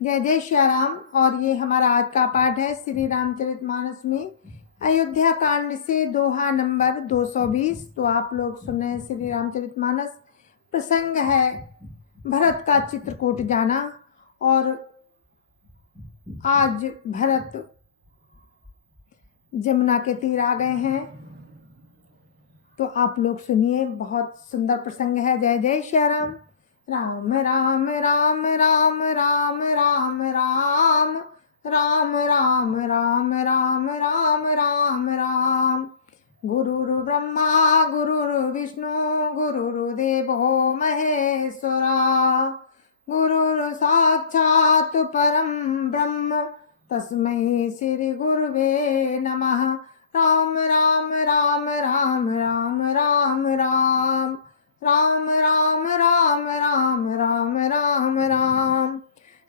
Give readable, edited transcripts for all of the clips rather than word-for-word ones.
जय जय श्री राम। और ये हमारा आज का पाठ है श्री रामचरितमानस में अयोध्या कांड से दोहा नंबर 220। तो आप लोग सुन रहे हैं श्री रामचरितमानस। प्रसंग है भरत का चित्रकूट जाना। और आज भरत जमुना के तीर आ गए हैं। तो आप लोग सुनिए, बहुत सुंदर प्रसंग है। जय जय श्री राम। राम राम राम राम राम राम राम राम राम राम राम राम राम राम। गुरुर् ब्रह्मा गुरुर्विष्णु गुरुर्देवो महेश्वरा। गुरुर् साक्षात् परं ब्रह्म तस्मै श्री गुरुवे नमः। राम राम राम राम राम राम राम राम राम राम राम राम राम राम।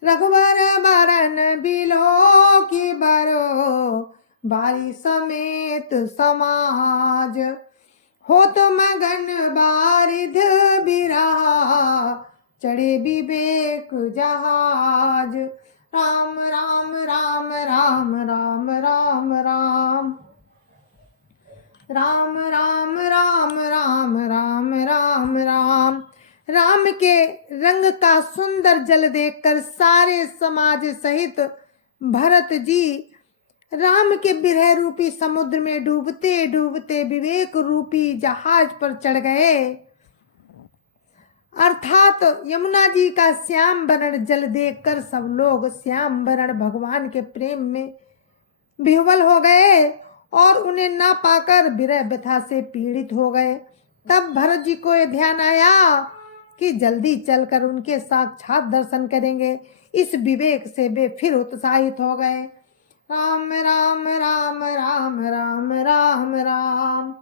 रघुबर बरन बिलो की बरो बारी समेत समाज। हो तो मगन बारिध बिरहा चढ़े विवेक जहाज। राम राम राम राम राम राम राम राम राम राम राम राम राम राम। राम के रंग का सुंदर जल देखकर सारे समाज सहित भरत जी राम के विरह रूपी समुद्र में डूबते डूबते विवेक रूपी जहाज पर चढ़ गए। अर्थात यमुना जी का श्याम वरण जल देखकर सब लोग श्याम वरण भगवान के प्रेम में विह्वल हो गए और उन्हें ना पाकर विरह व्यथा से पीड़ित हो गए। तब भरत जी को यह ध्यान आया कि जल्दी चलकर उनके साक्षात दर्शन करेंगे। इस विवेक से वे फिर उत्साहित हो गए। राम राम राम राम राम राम राम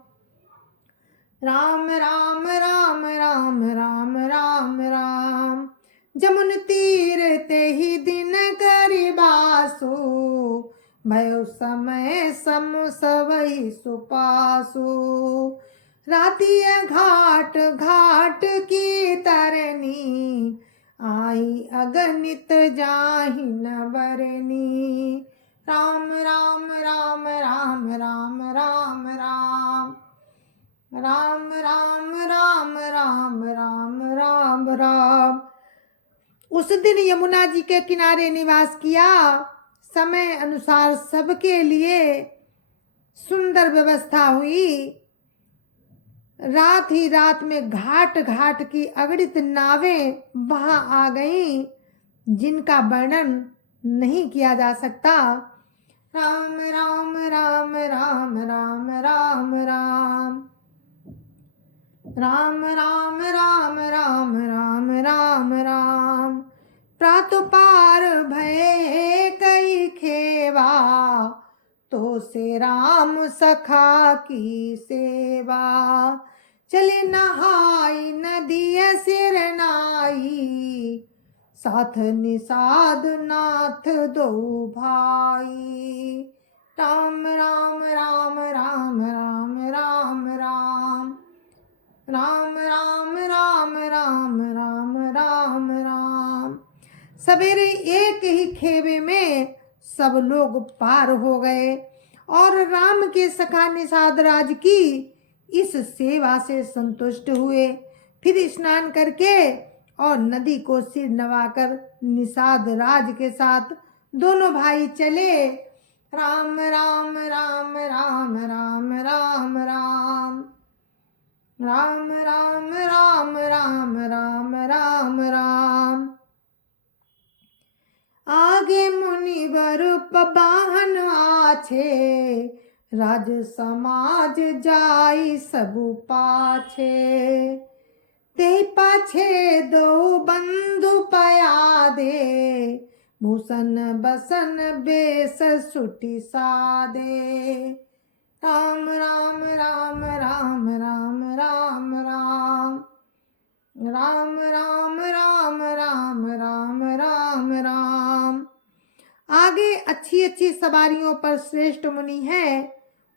राम राम राम राम राम राम राम। जमुन तीर ते ही दिन करी बासु भयो समय सम सवई सुपासु। रातिय घाट घाट की तरनी आई अगणित जाहि न बरनी। राम राम राम राम राम राम राम राम राम राम राम राम राम राम। उस दिन यमुना जी के किनारे निवास किया। समय अनुसार सबके लिए सुंदर व्यवस्था हुई। रात ही रात में घाट घाट की अगणित नावें वहां आ गईं, जिनका वर्णन नहीं किया जा सकता। राम राम राम राम राम राम राम राम राम राम राम राम राम राम। प्रातुपार भय कई खेवा तो से राम सखा की सेवा। चले नहाई नदी सिर नाई साथ निषाद नाथ दो भाई। राम राम राम राम राम राम राम राम राम राम राम राम राम राम। सवेरे एक ही खेवे में सब लोग पार हो गए और राम के सखा निषाद राज की इस सेवा से संतुष्ट हुए। फिर स्नान करके और नदी को सिर नवाकर निषाद राज के साथ दोनों भाई चले। राम राम राम राम राम राम राम राम राम राम राम राम राम राम। आगे मुनिवर पबाहन आछे राज समाज जाई सबु पाछे। ते पाछे दो बंधु पया दे भूषण बसन बेस सुटी सादे। राम राम राम राम राम राम राम राम राम राम राम राम राम राम। आगे अच्छी अच्छी सवारियों पर श्रेष्ठ मुनि है,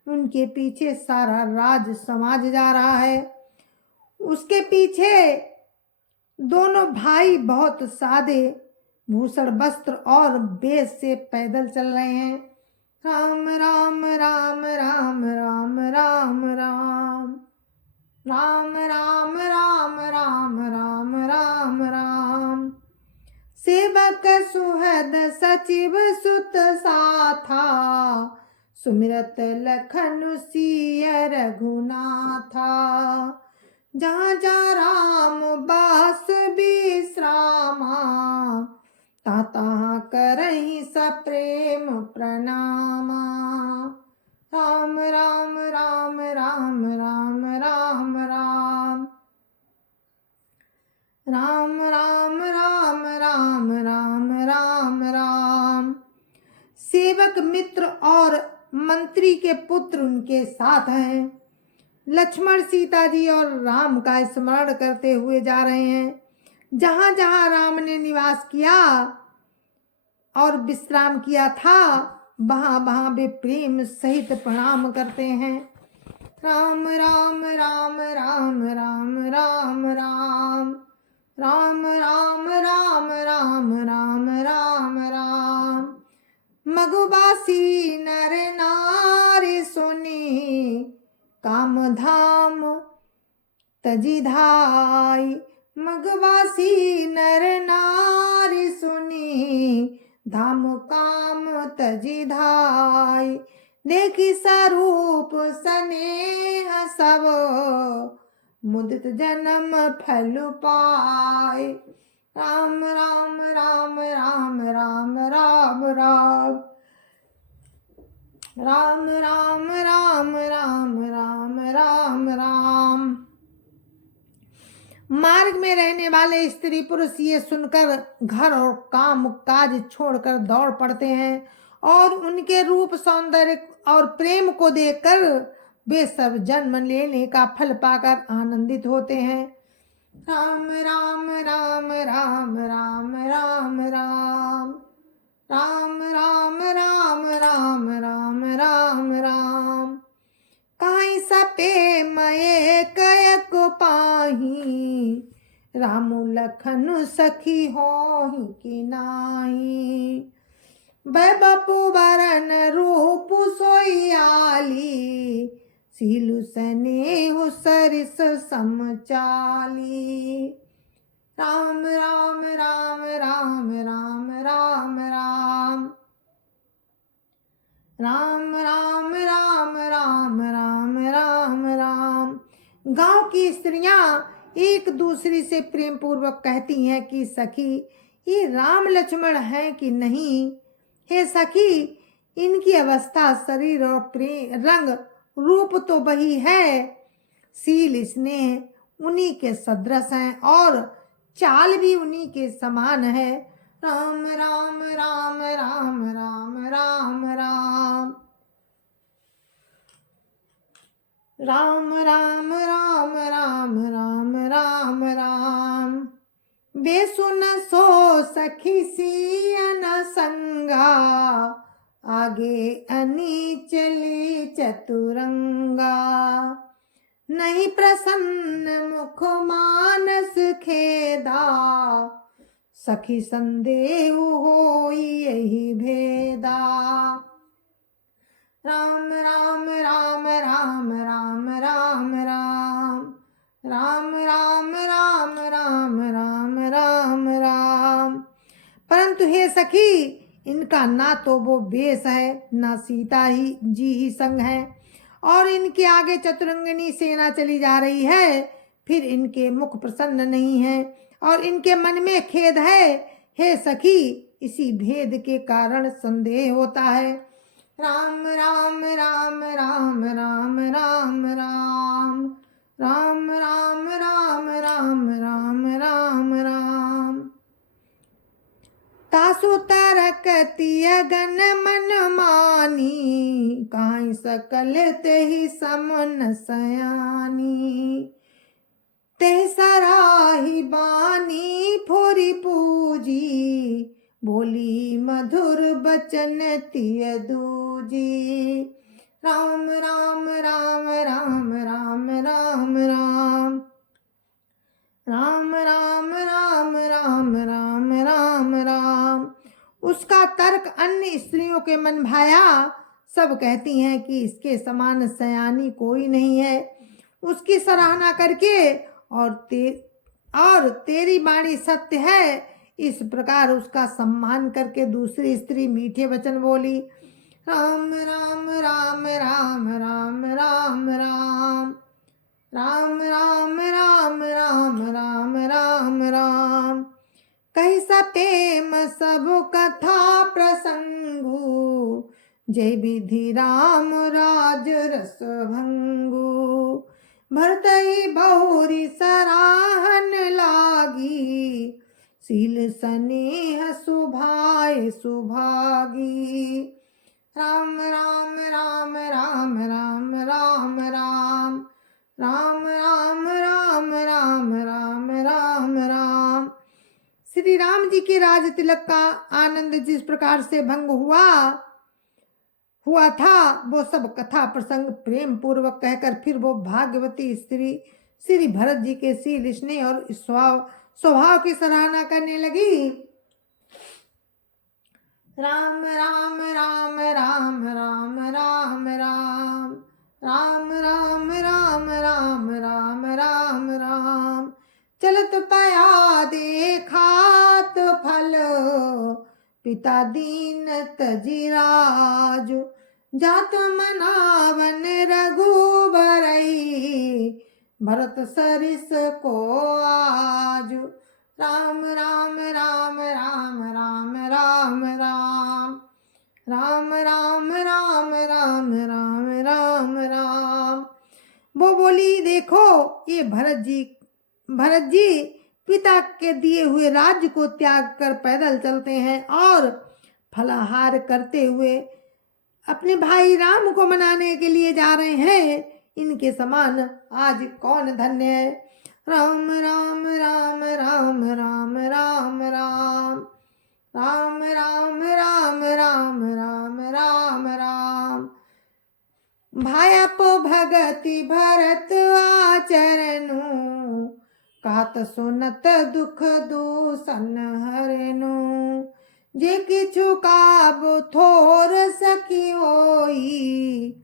उनके पीछे सारा राज समाज जा रहा है। उसके पीछे दोनों भाई बहुत सादे भूषण वस्त्र और बेश से पैदल चल रहे हैं। राम राम राम राम राम राम राम राम राम राम राम राम राम राम। सेवक सुहद सचिव सुत साथा, सुमिरत लखन सिय रघुनाथा। जहाँ जहाँ राम बास विश्रामा, ताता करहि सप्रेम प्रणामा। राम राम राम राम राम राम राम राम राम राम राम राम राम राम। सेवक मित्र और मंत्री के पुत्र उनके साथ हैं। लक्ष्मण सीता जी और राम का स्मरण करते हुए जा रहे हैं। जहाँ जहाँ राम ने निवास किया और विश्राम किया था, वहाँ वहाँ वे प्रेम सहित प्रणाम करते हैं। राम राम राम राम राम राम राम राम राम राम राम राम राम राम। मघुबासी नर नारी सुनी, काम धाम तजी धाई। मघवासी नर नारी सुनी, धाम काम तजी धाई। देखी स्वरूप स्नेह सब, मुदित जन्म फल पाए। राम राम राम राम राम राम राम राम राम राम राम राम राम राम। मार्ग में रहने वाले स्त्री पुरुष ये सुनकर घर और काम काज छोड़कर दौड़ पड़ते हैं और उनके रूप सौंदर्य और प्रेम को देखकर वे सब जन्म लेने का फल पाकर आनंदित होते हैं। राम राम राम राम राम राम राम राम राम राम राम राम राम राम। काई सपे मये कयक पाही, रामु लखनु सखी होहि कि नाही। बपु वरन रूप सोयाली, सीलु स्नेहु सरिस समचाली। राम राम राम राम राम राम राम राम राम राम राम राम राम राम। गांव की स्त्रियां एक दूसरी से प्रेम पूर्वक कहती हैं कि सखी, ये राम लक्ष्मण हैं कि नहीं? हे सखी, इनकी अवस्था, शरीर और प्रेम रंग रूप तो वही है, सील स्नेह उन्हीं के सदृश हैं और चाल भी उन्हीं के समान है। राम राम राम राम राम राम राम राम राम राम राम राम राम राम। वे सुन सो सखी सियन संगा, आगे अनी चली चतुरंगा। नहीं प्रसन्न मुख मानस खेदा, सखी संदेह होई यही भेदा। राम राम राम राम राम राम राम राम राम राम राम राम राम राम। परंतु हे सखी, इनका ना तो वो वेश है, ना सीता जी ही संग है और इनके आगे चतुरंगिनी सेना चली जा रही है। फिर इनके मुख प्रसन्न नहीं है और इनके मन में खेद है। हे सखी, इसी भेद के कारण संदेह होता है। राम राम राम राम राम राम राम राम राम राम राम राम राम राम। तासु तरकती अगन मन मानी, काई सकल तेहि समन सयानी। ते सराही बानी फोरी पूजी, बोली मधुर बचन तिय दूजी। राम राम राम राम राम राम राम राम राम राम राम राम राम राम। उसका तर्क अन्य स्त्रियों के मन भाया। सब कहती हैं कि इसके समान सयानी कोई नहीं है। उसकी सराहना करके और तेरी वाणी सत्य है, इस प्रकार उसका सम्मान करके दूसरी स्त्री मीठे वचन बोली, राम राम राम राम राम राम राम राम राम राम राम राम राम राम। कही सप्रेम सब कथा प्रसंगु, जय विधि राम राज रस भंगु। भरतई बहुरी सराहन लागी, शील स्नेह सुभाए सुभागी। राम राम राम राम राम राम राम राम राम राम राम राम राम राम। श्री राम जी के राज तिलक का आनंद जिस प्रकार से भंग हुआ था, वो सब कथा प्रसंग प्रेम पूर्वक कहकर फिर वो भाग्यवती स्त्री श्री भरत जी के शील स्नेह और स्वभाव की सराहना करने लगी। राम राम राम राम राम राम राम राम राम राम राम राम राम राम। चलत पया देखात फल, पिता दीन तजिराज। जात मनावन रघुबरई, भरत सरिस को आज। राम राम राम राम राम राम राम राम राम राम राम राम राम राम। वो बोली, देखो ये भरत जी पिता के दिए हुए राज्य को त्याग कर पैदल चलते हैं और फलाहार करते हुए अपने भाई राम को मनाने के लिए जा रहे हैं। इनके समान आज कौन धन्य है। राम राम राम राम राम राम राम राम राम राम राम राम राम राम। भायप भगति भरत आचरणु, कात सुनत दुख दूसन हरनु। जे किछु काब थोर सखी होई,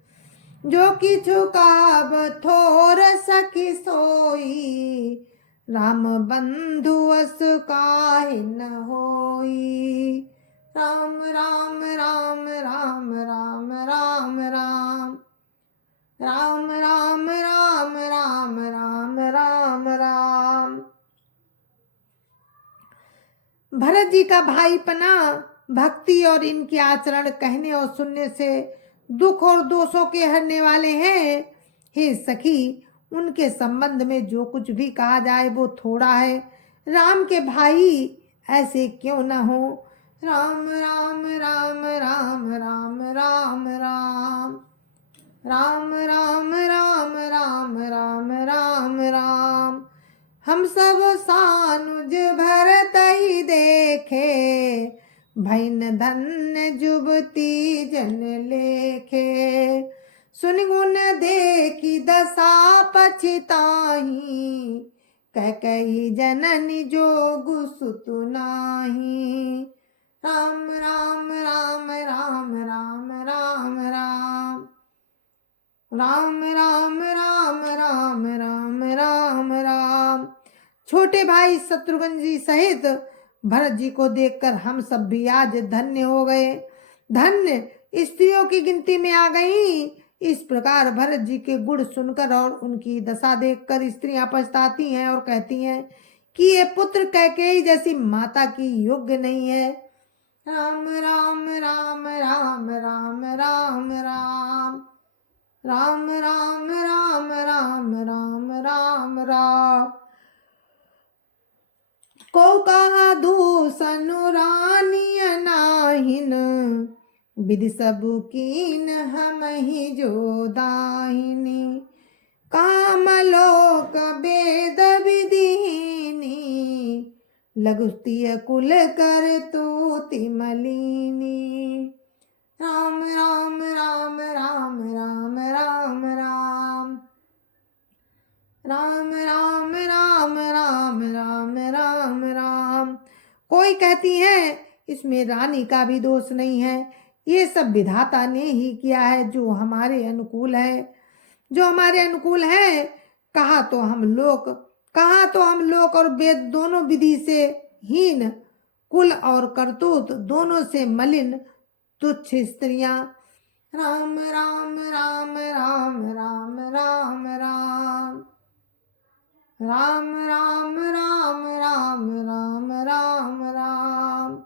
जो किछु काब थोर सखी सोई। राम बंधु अस काहि न होई। राम राम राम राम राम राम राम राम राम राम राम राम राम राम। भरत जी का भाईपना, भक्ति और इनके आचरण कहने और सुनने से दुख और दोषों के हरने वाले हैं। हे सखी, उनके संबंध में जो कुछ भी कहा जाए वो थोड़ा है। राम के भाई ऐसे क्यों न हो। राम राम राम राम राम राम राम राम राम राम राम राम राम राम। हम सब सानुज भरत ही देखे, भैन धन्य जुबती जन लेखे। सुन गुण देखी दशा पछिताही, कह कही जननी जोगु सुतु नाही। राम राम राम राम राम राम राम राम राम राम राम राम राम राम। छोटे भाई शत्रुघ्न जी सहित भरत जी को देखकर हम सब भी आज धन्य हो गए, धन्य स्त्रियों की गिनती में आ गई। इस प्रकार भरत जी के गुण सुनकर और उनकी दशा देखकर स्त्रियां पछताती हैं और कहती हैं कि ये पुत्र कैकेयी जैसी माता की योग्य नहीं है। राम राम राम राम राम राम राम राम राम राम राम राम राम राम। को कहा दूसन रानी नाहिन, विधि सब कीन हम ही जो दाहिनी। कामलोक वेद विधिनी, लघुस्तिय कुल कर तूति मलिनी। राम राम राम राम राम राम राम राम राम राम राम इसमें रानी का भी दोष नहीं है। ये सब विधाता ने ही किया है, जो हमारे अनुकूल है। जो हमारे अनुकूल है, कहा तो हम लोक और वेद दोनों विधि से हीन, कुल और करतूत दोनों से मलिन, तुच्छ स्त्रियां। राम राम राम राम राम राम राम राम राम राम राम राम राम राम।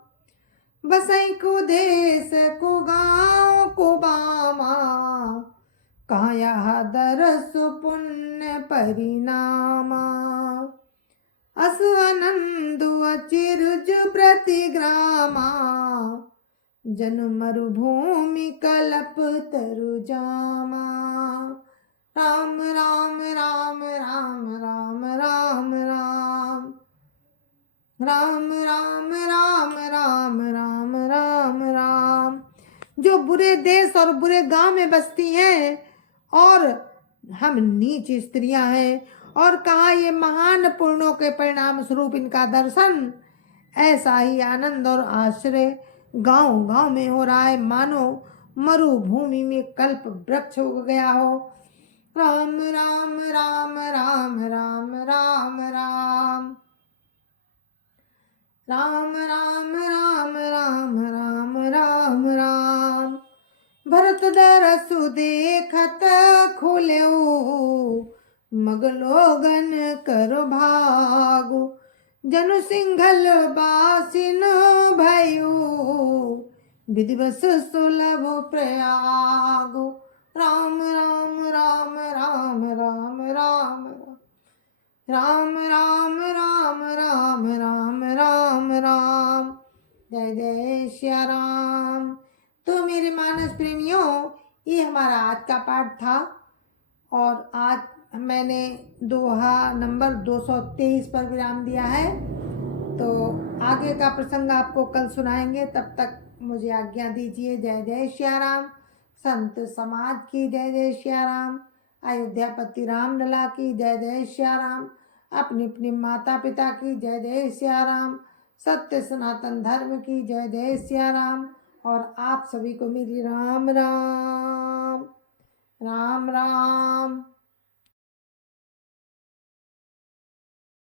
बसई को देश को गाँव को बामा, काया दरस पुण्य परिणामा। असु आनंदु अचिरुज प्रतिग्रामा, जन मरुभूमि कलप तरु जामा। राम राम राम राम राम राम राम राम राम राम राम राम राम राम। जो बुरे देश और बुरे गांव में बसती हैं और हम नीच स्त्रियां हैं, और कहा ये महान पुण्यों के परिणाम स्वरूप इनका दर्शन। ऐसा ही आनंद और आश्रय गांव गांव में हो रहा है, मानो मरुभूमि में कल्प वृक्ष उग गया हो। राम राम राम राम राम राम राम राम राम राम राम राम राम राम। भरत दरसु देखत खुल्यो, मगलोगन कर भागु। जनु सिंघल बासिन भयो, विधिवस सुलभ प्रयागु। राम राम राम राम राम राम राम राम राम राम राम राम राम। जय जय श्या राम। तो मेरे मानस प्रेमियों, ये हमारा आज का पाठ था, और आज मैंने दोहा नंबर 223 पर विराम दिया है। तो आगे का प्रसंग आपको कल सुनाएंगे, तब तक मुझे आज्ञा दीजिए। जय जय श्या राम। संत समाज की जय जय श्या राम। अयोध्यापति राम लला की जय जय श्या राम। अपने अपने माता पिता की जय जय श्या राम। सत्य सनातन धर्म की जय जय श्या राम। और आप सभी को मेरी राम राम राम राम।